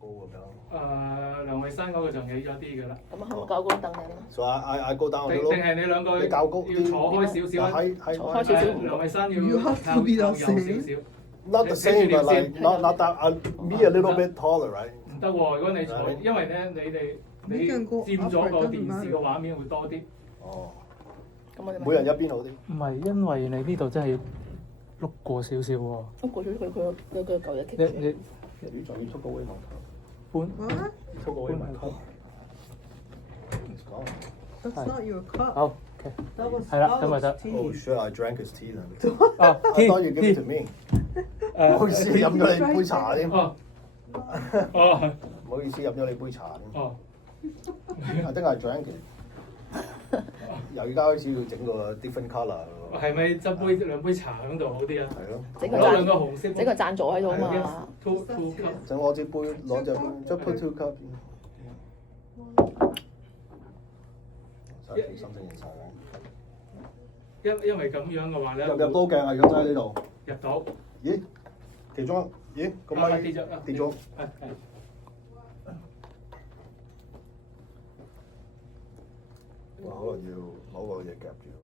高咁樣。梁慧珊嗰個就矮咗啲㗎啦。咁係咪較高凳定點啊？所以I go down 定係你兩個你較高要坐開少少啊？坐開少少梁慧珊要 You have to 靠 be the 右少 same. 少。 Not the same, but like not that. Me a little bit taller, right? 唔得喎，如果你坐，因為咧你佔咗個電視嘅畫面會多啲。哦，咁我哋每人一邊好啲。唔係，因為你呢度真係要碌過少少喎。碌過咗佢個舊嘢棘住。你仲要 took away my cup. 搬 What? Took away my cup. It's gone. That's not your cup. 好 OK， That was 係啦，咁咪 Carlos' 得。 Oh tea. shit! I drank his tea then. 哦 I thought you give it to me. 唔好意思，飲咗你杯茶添。哦哦唔好意思，飲咗你杯茶添。哦， I think I drank it. 由而家開始要整個 different colour 喎。係咪執兩杯茶喺度好啲啊？係咯，攞整個贊兩個紅色，整個贊助喺度啊嘛。 two cup。整攞支杯，攞隻即 put two cup。something inside。因為咁樣嘅話咧，入到鏡係咁喺呢度。入到。咦？其中咦個咪跌咗，跌咗。係。哇！可能要攞個嘢夾住。